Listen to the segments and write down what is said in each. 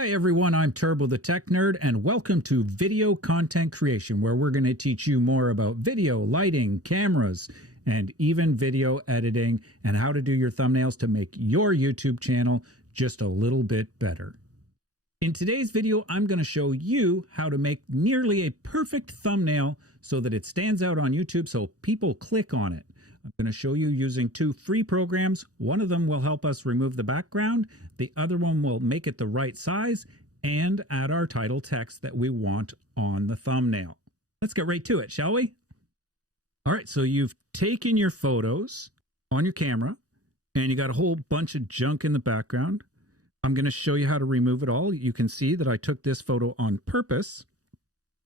Hi everyone, I'm Turbo the Tech Nerd, and welcome to Video Content Creation, where we're going to teach you more about video, lighting, cameras, and even video editing, and how to do your thumbnails to make your YouTube channel just a little bit better. In today's video, I'm going to show you how to make nearly a perfect thumbnail so that it stands out on YouTube so people click on it. I'm going to show you using two free programs. One of them will help us remove the background. The other one will make it the right size and add our title text that we want on the thumbnail. Let's get right to it, shall we? All right, so you've taken your photos on your camera and you got a whole bunch of junk in the background. I'm going to show you how to remove it all. You can see that I took this photo on purpose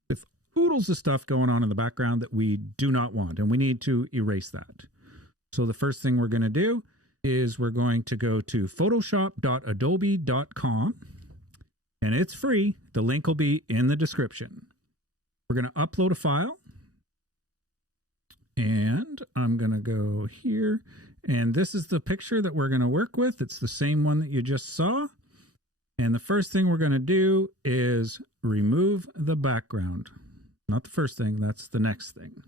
with oodles of stuff going on in the background that we do not want, and we need to erase that. So the first thing we're going to do is we're going to go to photoshop.adobe.com, and it's free. The link will be in the description. We're going to upload a file, and I'm going to go here, and this is the picture that we're going to work with. It's the same one that you just saw. And the first thing we're going to do is remove the background. Not the first thing, that's the next thing.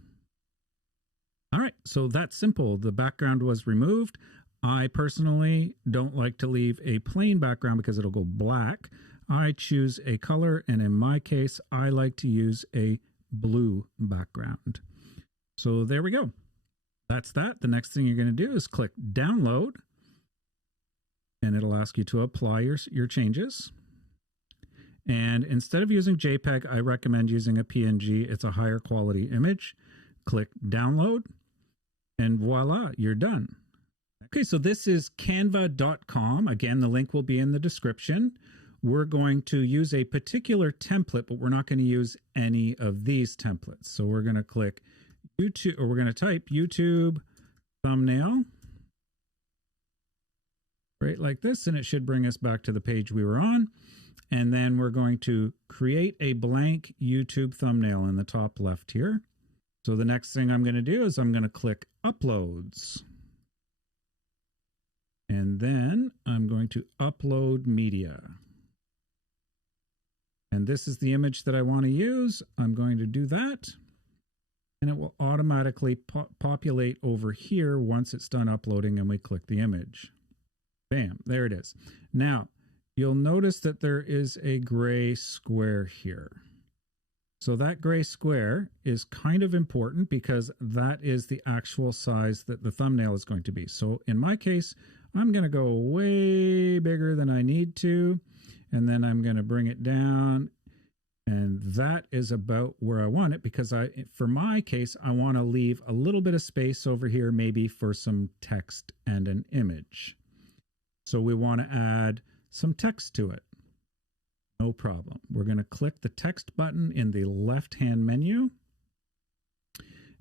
All right, so that's simple. The background was removed. I personally don't like to leave a plain background because it'll go black. I choose a color, and in my case, I like to use a blue background. So there we go. That's that. The next thing you're going to do is click download, and it'll ask you to apply your changes. And instead of using JPEG, I recommend using a PNG. It's a higher quality image. Click download, and voila, you're done. Okay, so this is canva.com. Again, the link will be in the description. We're going to use a particular template, but we're not going to use any of these templates. So we're going to click YouTube, or we're going to type YouTube thumbnail right like this, and it should bring us back to the page we were on. And then we're going to create a blank YouTube thumbnail in the top left here. So the next thing I'm going to do is I'm going to click uploads, and then I'm going to upload media. And this is the image that I want to use. I'm going to do that, and it will automatically populate over here once it's done uploading and we click the image. Bam, there it is. Now, you'll notice that there is a gray square here. So that gray square is kind of important because that is the actual size that the thumbnail is going to be. So in my case, I'm going to go way bigger than I need to, and then I'm going to bring it down. And that is about where I want it, because for my case, I want to leave a little bit of space over here, maybe for some text and an image. So we want to add some text to it. No problem. We're going to click the text button in the left-hand menu.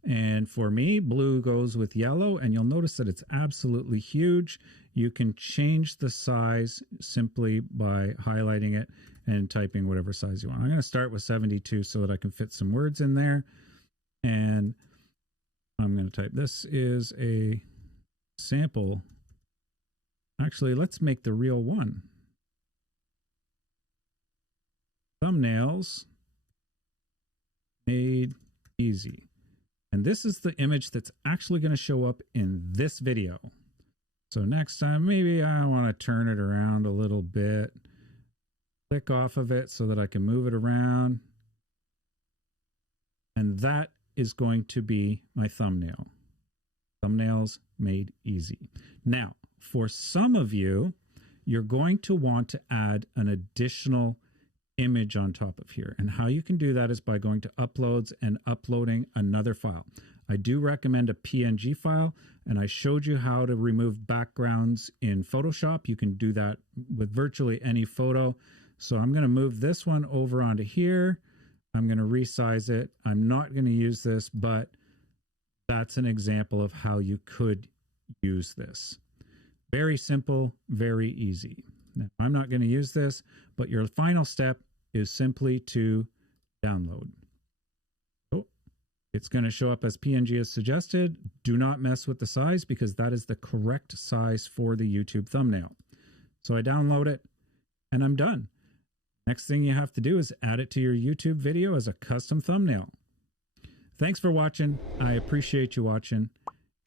And for me, blue goes with yellow, and you'll notice that it's absolutely huge. You can change the size simply by highlighting it and typing whatever size you want. I'm going to start with 72 so that I can fit some words in there. And I'm going to type, this is a sample. Actually, let's make the real one. Thumbnails made easy. And this is the image that's actually going to show up in this video. So next time, maybe I want to turn it around a little bit. Click off of it so that I can move it around. And that is going to be my thumbnail. Thumbnails made easy. Now, for some of you, you're going to want to add an additional image on top of here. And how you can do that is by going to uploads and uploading another file. I do recommend a PNG file, and I showed you how to remove backgrounds in Photoshop. You can do that with virtually any photo. So I'm going to move this one over onto here. I'm going to resize it. I'm not going to use this, but that's an example of how you could use this. Very simple, very easy. Now, I'm not going to use this, but your final step is simply to download. Oh, it's going to show up as PNG as suggested. Do not mess with the size because that is the correct size for the YouTube thumbnail. So I download it and I'm done. Next thing you have to do is add it to your YouTube video as a custom thumbnail. Thanks for watching. I appreciate you watching.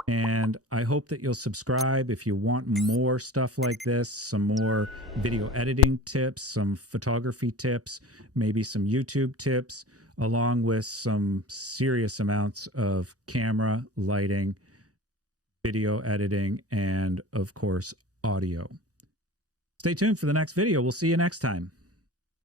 And I hope that you'll subscribe if you want more stuff like this, some more video editing tips, some photography tips, maybe some YouTube tips, along with some serious amounts of camera, lighting, video editing, and of course, audio. Stay tuned for the next video. We'll see you next time.